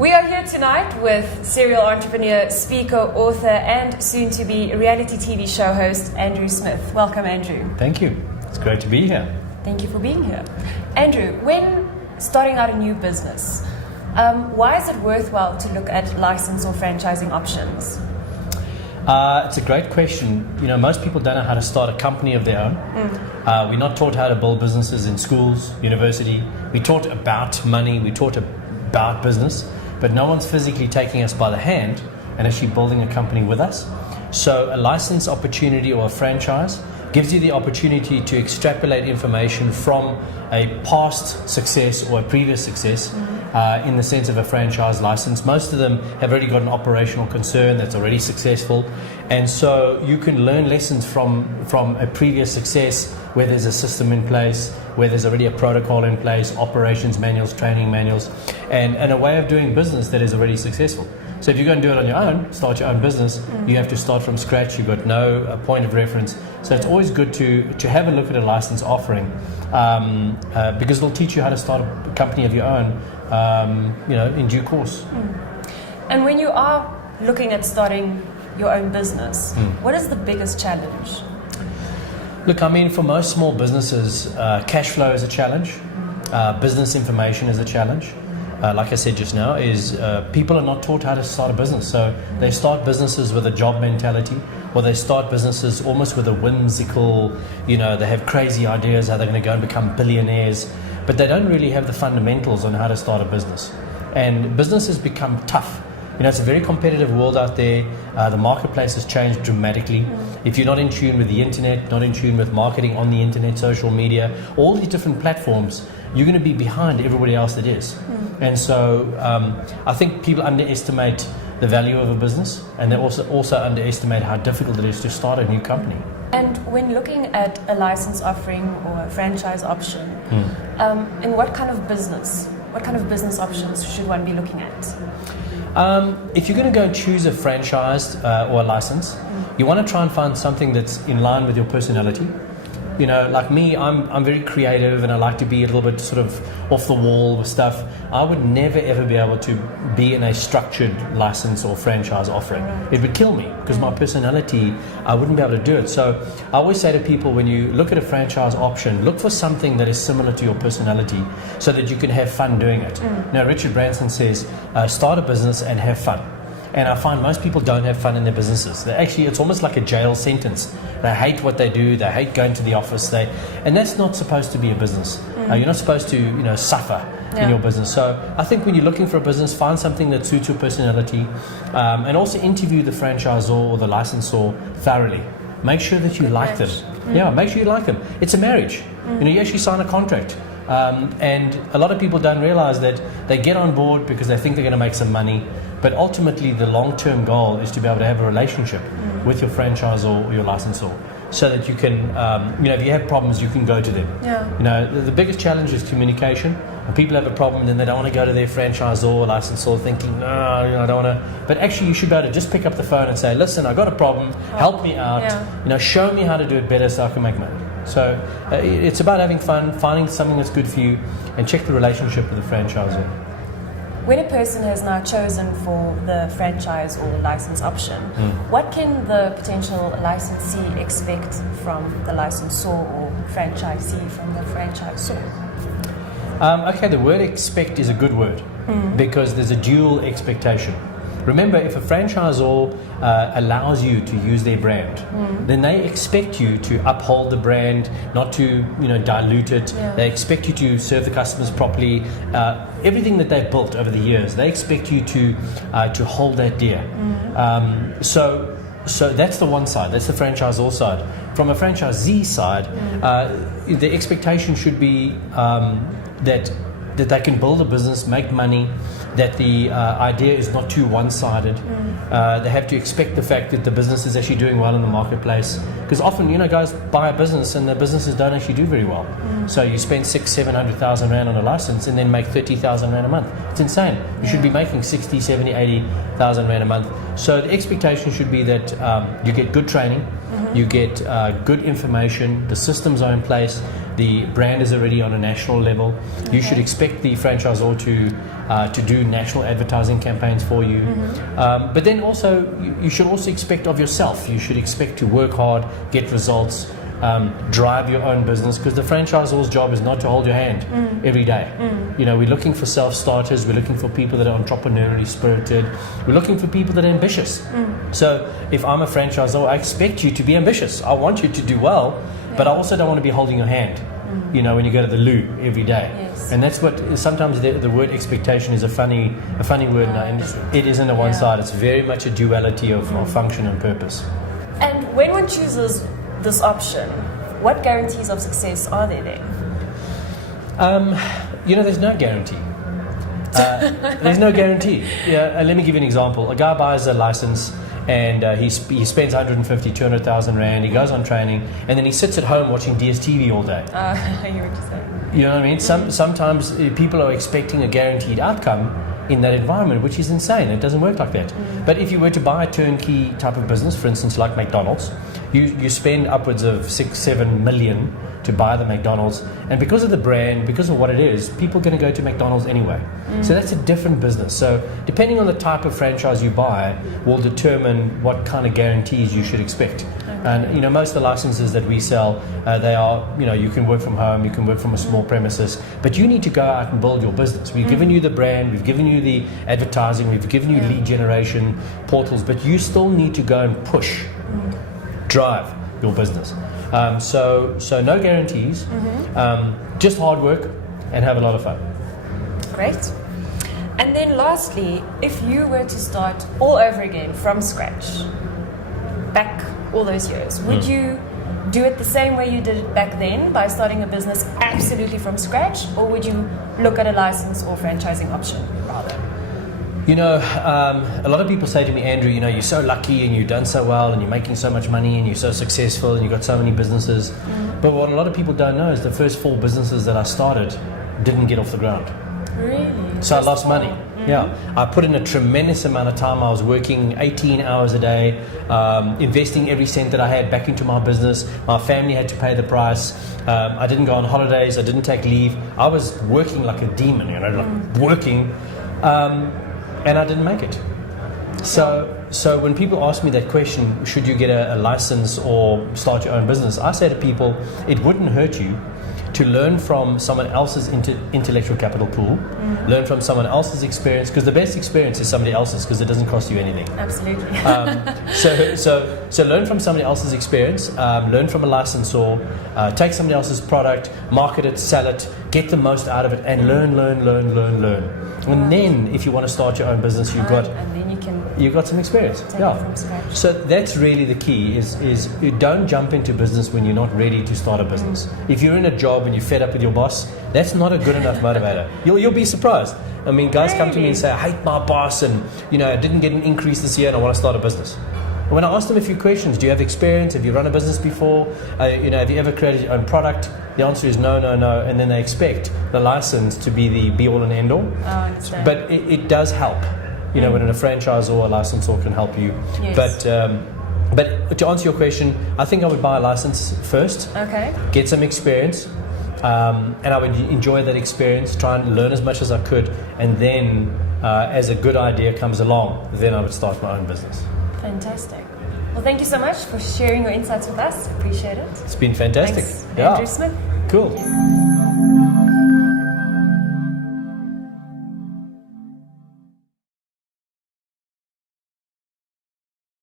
We are here tonight with serial entrepreneur, speaker, author, and soon-to-be reality TV show host, Andrew Smith. Welcome, Andrew. Thank you. It's great to be here. Thank you for being here. Andrew, when starting out a new business, why is it worthwhile to look at license or franchising options? It's a great question. You know, most people don't know how to start a company of their own. We're not taught how to build businesses in schools, university. We're taught about money, we're taught about business, but no one's physically taking us by the hand and actually building a company with us. So a license opportunity or a franchise gives you the opportunity to extrapolate information from a past success or a previous success in the sense of a franchise license. Most of them have already got an operational concern that's already successful, and so you can learn lessons from a previous success where there's a system in place, where there's already a protocol in place, operations manuals, training manuals, and a way of doing business that is already successful. So if you're going to do it on your own, start your own business, you have to start from scratch. You've got no point of reference. So it's always good to have a look at a license offering because it'll teach you how to start a company of your own, in due course. And when you are looking at starting your own business, what is the biggest challenge? Look, I mean, for most small businesses, cash flow is a challenge. Business information is a challenge. Like I said just now, is people are not taught how to start a business. So they start businesses with a job mentality, or they start businesses almost with a whimsical, they have crazy ideas how they're going to go and become billionaires, but they don't really have the fundamentals on how to start a business. And businesses become tough. It's a very competitive world out there. The marketplace has changed dramatically. If you're not in tune with the internet, not in tune with marketing on the internet, social media, all these different platforms, you're going to be behind everybody else that is. And so I think people underestimate the value of a business, and they also underestimate how difficult it is to start a new company. And when looking at a license offering or a franchise option, in what kind of business options should one be looking at? If you're going to go and choose a franchise or a license, you want to try and find something that's in line with your personality. Like me, I'm very creative and I like to be a little bit sort of off the wall with stuff. I would never ever be able to be in a structured license or franchise offering. It would kill me because my personality, I wouldn't be able to do it. So I always say to people, when you look at a franchise option, look for something that is similar to your personality so that you can have fun doing it. Now, Richard Branson says, start a business and have fun. And I find most people don't have fun in their businesses. It's almost like a jail sentence. They hate what they do. They hate going to the office. And that's not supposed to be a business. You're not supposed to, suffer in your business. So I think when you're looking for a business, find something that suits your personality, and also interview the franchisor or the licensor thoroughly. Make sure that you like them. Yeah, make sure you like them. It's a marriage. You actually sign a contract. And a lot of people don't realize that they get on board because they think they're going to make some money, but ultimately the long-term goal is to be able to have a relationship with your franchisor or your licensor, so that you can, if you have problems, you can go to them. The biggest challenge is communication. And people have a problem and then they don't want to go to their franchisor or licensor thinking, no, I don't want to. But actually you should be able to just pick up the phone and say, listen, I've got a problem, help me out, show me how to do it better so I can make money. So it's about having fun, finding something that's good for you, and check the relationship with the franchisor. When a person has now chosen for the franchise or license option, what can the potential licensee expect from the licensor or franchisee from the franchisor? Okay, the word expect is a good word because there's a dual expectation. Remember, if a franchisor allows you to use their brand, then they expect you to uphold the brand, not to dilute it. They expect you to serve the customers properly. Everything that they've built over the years, they expect you to hold that dear. So that's the one side. That's the franchisor side. From a franchisee side, the expectation should be that they can build a business, make money, that the idea is not too one-sided. They have to expect the fact that the business is actually doing well in the marketplace. Because often, guys buy a business and the businesses don't actually do very well. So you spend 600,000-700,000 Rand on a license and then make 30,000 Rand a month. It's insane. You should be making 60, 70, 80,000 Rand a month. So the expectation should be that you get good training, you get good information, the systems are in place, The brand is already on a national level. You should expect the franchisor to do national advertising campaigns for you. But then also, you should also expect of yourself. You should expect to work hard, get results, drive your own business, because the franchisor's job is not to hold your hand every day. You know, we're looking for self-starters, we're looking for people that are entrepreneurially spirited, we're looking for people that are ambitious. So if I'm a franchisor, I expect you to be ambitious. I want you to do well, but I also don't want to be holding your hand, you know, when you go to the loo every day. Yes. And that's what sometimes the word expectation is a funny word in our industry. It isn't a one side, it's very much a duality of function and purpose. And when one chooses this option, what guarantees of success are there then? You know, there's no guarantee. There's no guarantee. Yeah, let me give you an example. A guy buys a license and he spends 150, 200,000 rand. He goes on training and then he sits at home watching DSTV all day. I hear what you're saying. You know what I mean? Sometimes people are expecting a guaranteed outcome in that environment, which is insane. It doesn't work like that. But if you were to buy a turnkey type of business, for instance, like McDonald's, you spend upwards of 6-7 million to buy the McDonald's, and because of the brand, because of what it is, people are going to go to McDonald's anyway. So that's a different business. So depending on the type of franchise you buy will determine what kind of guarantees you should expect. And you know, most of the licenses that we sell, they are, you know, you can work from home, you can work from a small premises, but you need to go out and build your business. We've given you the brand, we've given you the advertising, we've given you lead generation portals, but you still need to go and push, drive your business. So no guarantees, just hard work and have a lot of fun. Great. And then lastly, if you were to start all over again from scratch, back all those years, would you do it the same way you did it back then by starting a business absolutely from scratch, or would you look at a license or franchising option rather? You know, a lot of people say to me, Andrew, you know, you're so lucky and you've done so well and you're making so much money and you're so successful and you've got so many businesses. But what a lot of people don't know is the first 4 businesses that I started didn't get off the ground. Really? So I lost money. Yeah, I put in a tremendous amount of time. I was working 18 hours a day, investing every cent that I had back into my business. My family had to pay the price. I didn't go on holidays. I didn't take leave. I was working like a demon, you know, like working, and I didn't make it. So when people ask me that question, should you get a license or start your own business, I say to people, it wouldn't hurt you to learn from someone else's intellectual capital pool, learn from someone else's experience, because the best experience is somebody else's, because it doesn't cost you anything. Absolutely. So learn from somebody else's experience, learn from a licensor, take somebody else's product, market it, sell it, get the most out of it, and learn. And then, if you want to start your own business, you've got some experience. Take it from scratch. So that's really the key: is you don't jump into business when you're not ready to start a business. If you're in a job and you're fed up with your boss, that's not a good enough motivator. You'll be surprised. I mean, guys come to me and say, "I hate my boss, and you know, I didn't get an increase this year, and I want to start a business." And when I ask them a few questions, do you have experience? Have you run a business before? You know, have you ever created your own product? The answer is no, and then they expect the license to be the be-all and end-all. Oh, I understand. But it does help. You know, when a franchise or a licensor can help you. Yes. But to answer your question, I think I would buy a license first. Okay. Get some experience, and I would enjoy that experience. Try and learn as much as I could, and then, as a good idea comes along, then I would start my own business. Fantastic. Well, thank you so much for sharing your insights with us. Appreciate it. It's been fantastic. Thanks, Andrew Smith. Cool.